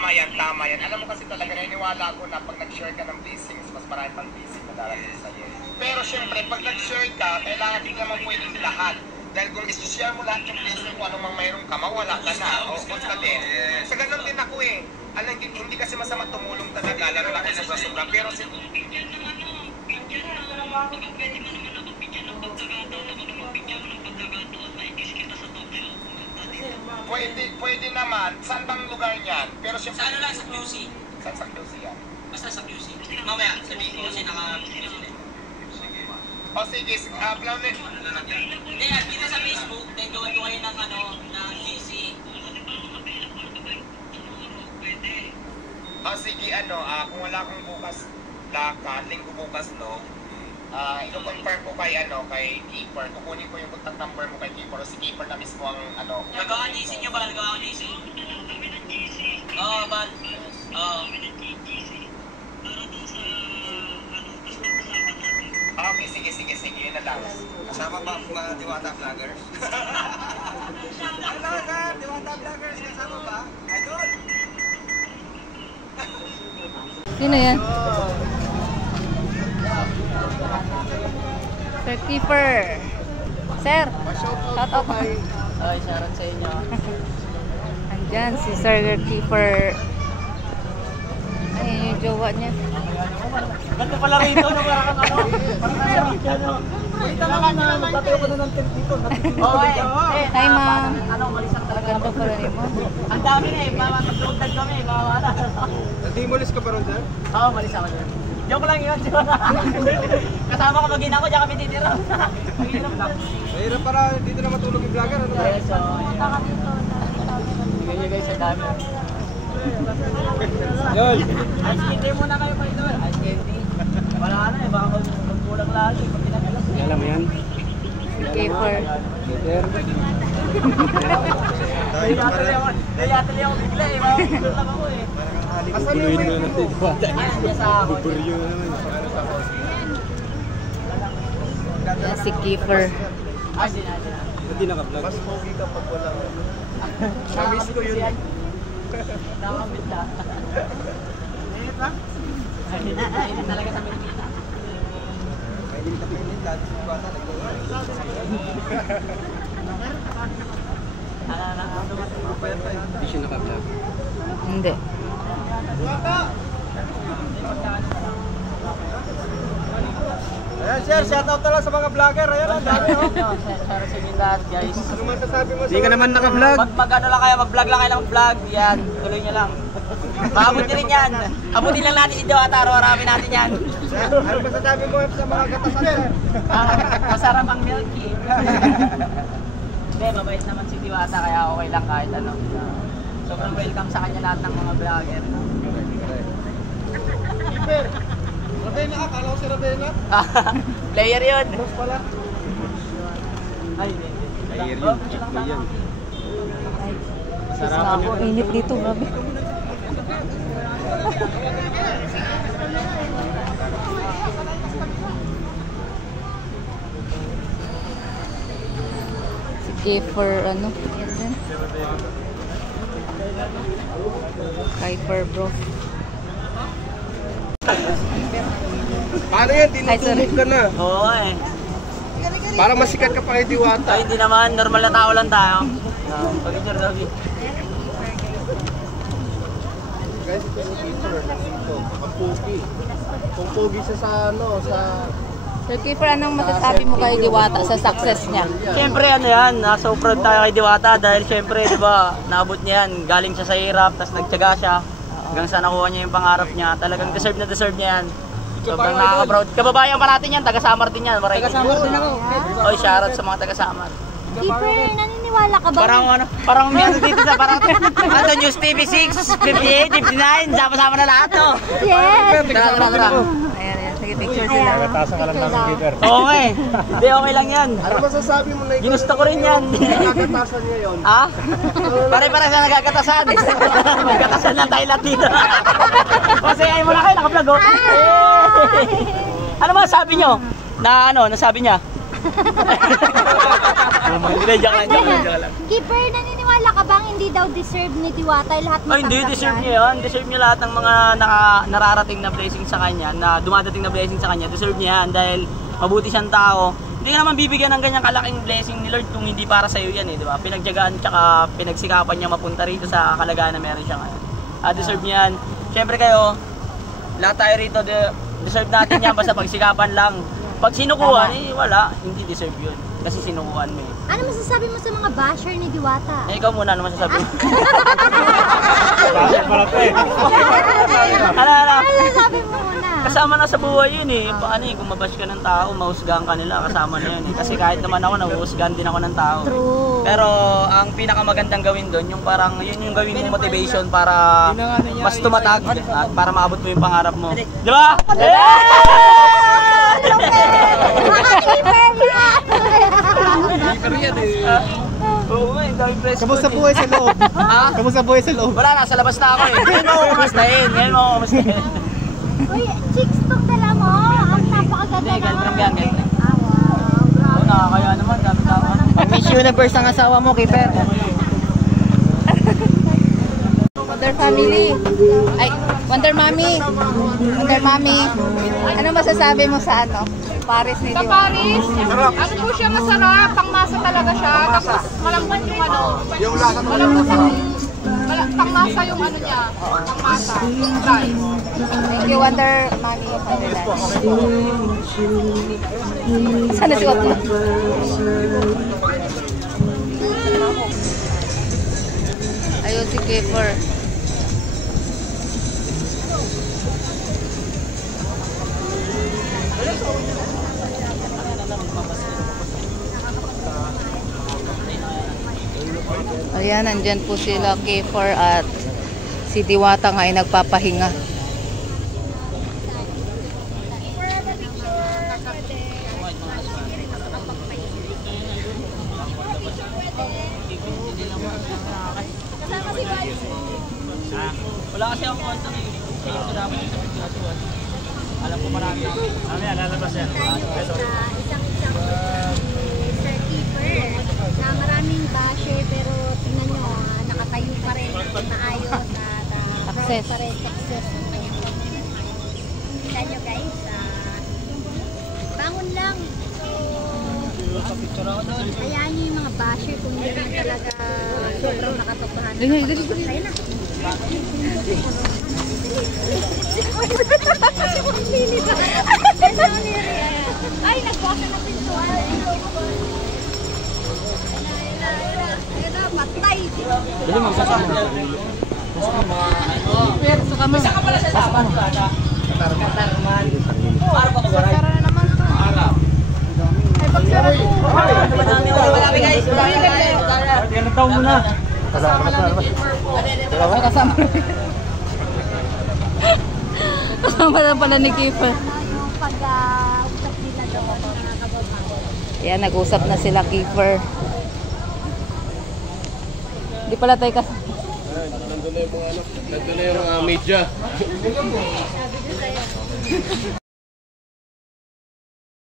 Tama yan, tama yan. Alam mo kasi talaga, naniniwala ko na pag nag-share ka ng blessings, mas marami pang blessing na darating sa'yo. Pero syempre, pag nag-share ka, kailangan din naman pwedeng lahat. Dahil kung isi-share mo lahat yung blessing kung anong mang mayroon ka, mawala ka na. O, ka din. Sa ganun din ako eh. Alam, hindi kasi masama tumulong talaga, lalo na kasi sa sobra. Pero si... Pwede naman. Saan bang lugar niyan? Pero syempre... Sa ano lang, sa QC. Saan sa QC yan? Basta sa QC. Mamaya, sabihin ko kasi naka-QC na. O sige, Blaunet. Hindi, at kita sa Facebook, then gawin ko kayo ng ano, ng QC. O sige, kung wala akong bukas lakad, linggo bukas, no? Ino-confirm ko kay Keeper. Kukunin ko yung contact number mo kay Keeper. O si Keeper na mismo ang Gagawa ang GC nyo ba? Gagawa ang GC? Oo, Bal. Oo. Okay, sige. Yun na lang. Kasama ba ang mga Diwata Vloggers? Hello ka, Diwata Vloggers. Kasama ba? Idol! Sino yan? Sir Keeper. Sir, shout out. Ay, shoutout sa inyo. Andyan si Sir Keeper. Ay, yung jowa niya. Ganto pala rito, no? Parang ano? Parang rito, no? Kita naman na magtatayo ko na ng tent dito. Hi, ma'am. Ano, malisan talaga. Ganda pala niyo mo. Ang dami na eh. Matutugtag kami. Mawawala. Nag-demolis ka pa ron, sir? Oo, malis ako dyan. Joke lang yun. Kasama ka mag-ina ko, diyan kami titira. Mahirap lang. Mahirap para dito na matulog yung vlogger. Ano ba? Yes, so... Sige guys, ang dami. Yol! Ice candy muna kayo pa ito. Ice candy. Wala na eh, baka magkulang lagi. Pag pinagalas. Alam mo yan? Keeper. Keeper. Nayatali ako bigla eh. Makakagulong lang ako eh. Buburihin mo natin. Ayan, sa ako. Buburihin mo naman. Yan si Keeper. Hindi na. Hindi naka-vlog. Mas pogi ka pag wala. Namiss ko yun. Nakamit na. Init ba? Init talaga sa Pilipinas. Hindi ka pinit lahat sa bata. Hindi siya naka-vlog. Hindi. Ayan sir, shoutout na lang sa mga vlogger. Ayan, ang dami oh. Shoutout sa inyo lahat guys. Ano man sasabi mo sa... Hindi ka naman naka-vlog. Mag-ano lang kayo, mag-vlog lang kayo ng vlog. Yan, tuloy nyo lang. Maabuti rin yan. Abutin lang natin si Diwata, araw-aramin natin yan. Ano ba sasabi mo sa mga gatasan sir? Masarap ang milky. Hindi, mabait naman si Diwata, kaya okay lang kahit ano. Sobrang welcome sa kanya lahat ng mga vlogger. Keeper! Ravena ka, kala ko si Ravena. Player yun. Boss pala. Ay, hindi. Player yun, check yan. Sis na ako. Init dito, grabe. Si Keeper, ano? Yan din. Keeper, bro. Paano yan? Ay, sorry. Tinutulog ka na. Oo eh. Para masikat ka pa kay Diwata. Ay, hindi naman. Normal na tao lang tayo. Pag-injure, Doggy. Guys, ito yung Keeper. Ito, ang pogi. Kung pogi siya sa sa... Sir Keeper, anong masasabi mo kay Diwata sa success niya? Siyempre ano yan, so proud tayo kay Diwata dahil siyempre di ba naabot niya yan, galing siya sa hirap, tapos nagtiyaga siya hanggang sa nakuha niya yung pangarap niya, talagang deserve niya yan. Sobrang nakaka-proud. Kababayan pa natin yan, taga-Samar din yan. Taga-Samar din ako. Oy, shoutout sa mga taga-Samar. Keeper, naniniwala ka ba? Parang may ano dito sa parang ano, News TV 6, 58, 59, sama-sama na lahat to. Yes! Tara. Ayan. Sige, picture sila. Nagatasan ka lang namin, Keeper. Oo nga eh. Hindi, okay lang yan. Ano masasabi mo na ikaw? Ginusto ko rin yan. Nagatasan niya yun. Ah? Pare-pare sa nagkakatasan. Magkatasan lang tayo lahat dito. Kasi ayaw mo na kayo, naka-vlog oh. Ano masasabi nyo? Na ano, nasabi niya? Hindi, joke lang. Keeper, naniniwala Naniniwala ka bang hindi daw deserve ni Diwata lahat Ay, hindi, matanggap deserve yan? niya yan. Deserve niya lahat ng mga nararating na blessing sa kanya, na dumadating na blessing sa kanya. Deserve niya yan dahil mabuti siyang tao. Hindi ka naman bibigyan ng ganyang kalaking blessing ni Lord kung hindi para sa'yo yan di ba? Pinagtyagaan tsaka pinagsikapan niya mapunta rito sa kalagayan na meron siya ngayon. Deserve niya yan. Siyempre kayo, lahat tayo rito, deserve natin yan basta pagsikapan lang. Pag sinukuhan, wala, hindi deserve yun. Kasi sinukuhan mo Ano masasabi mo sa mga basher ni Diwata? ikaw muna, ano masasabi mo? Ano? Ano masasabi mo muna? Kasama na sa buhay yun Paano kung mabash ka ng tao, mahusgahan ka nila, kasama na yun Kasi kahit naman ako, nahuhusgahan din ako ng tao. True. Pero ang pinakamagandang gawin doon, yung parang yun yung gawin mong motivation para mas tumatag at para maabot mo yung pangarap mo. Di ba? Oo, dami press. Kamusta buhay sa loob? Kamusta buhay sa loob? Wala, nasa labas na ako Ngayon mo kumustahin. Uy, chicks tong dala mo. Ang napakaganda Hindi, girlfriend naman. yan, girlfriend. Wow, grabe. Oo, nakakaya naman, dami tao. Miss Universe ang asawa mo, Keeper. Wonder Family. Ay, Wonder Mommy. Wonder Mommy. Ano masasabi mo sa Paris ni Sa Diwata? Paris, ano po siya masarap, pangmasa talaga siya, tapos malambot yung Yung lasa to. malambot pangmasa yung niya, pangmasa, guys. Thank you, Wonder Mommy. Sana si Otto. Ayun si Kipper. Ayan, nandyan po sila Kipper at si Diwata nga ay nagpapahinga. Wala kasi akong kontak Siya yung dapat yung kasuhan. Alam ko marami. Mamaya, lalabas yan. Isang Mr. Keeper na maraming basher pero tingnan nyo, nakatayo pa rin maayos at Success. proud pa rin success ng kanyang tingnan nyo guys, bangon lang. Hayaan nyo yung mga basher kung hindi rin talaga sobrang nakatotohan. Kaya na. Ay, nagbukas na pintuan. Ayun, patay. Dali mo, saka mo. Isa ka pala sa Katarman. Katarman. Araw pa kabaray. Marami guys. Ilang taon mo na? Kasama. Kasama na pala ni Kipper. Yung pag-usap nila daw mga kababayan. Yan, nag-usap na sila Kipper. Hindi pala tayo kasama. Nandun na yung mga media.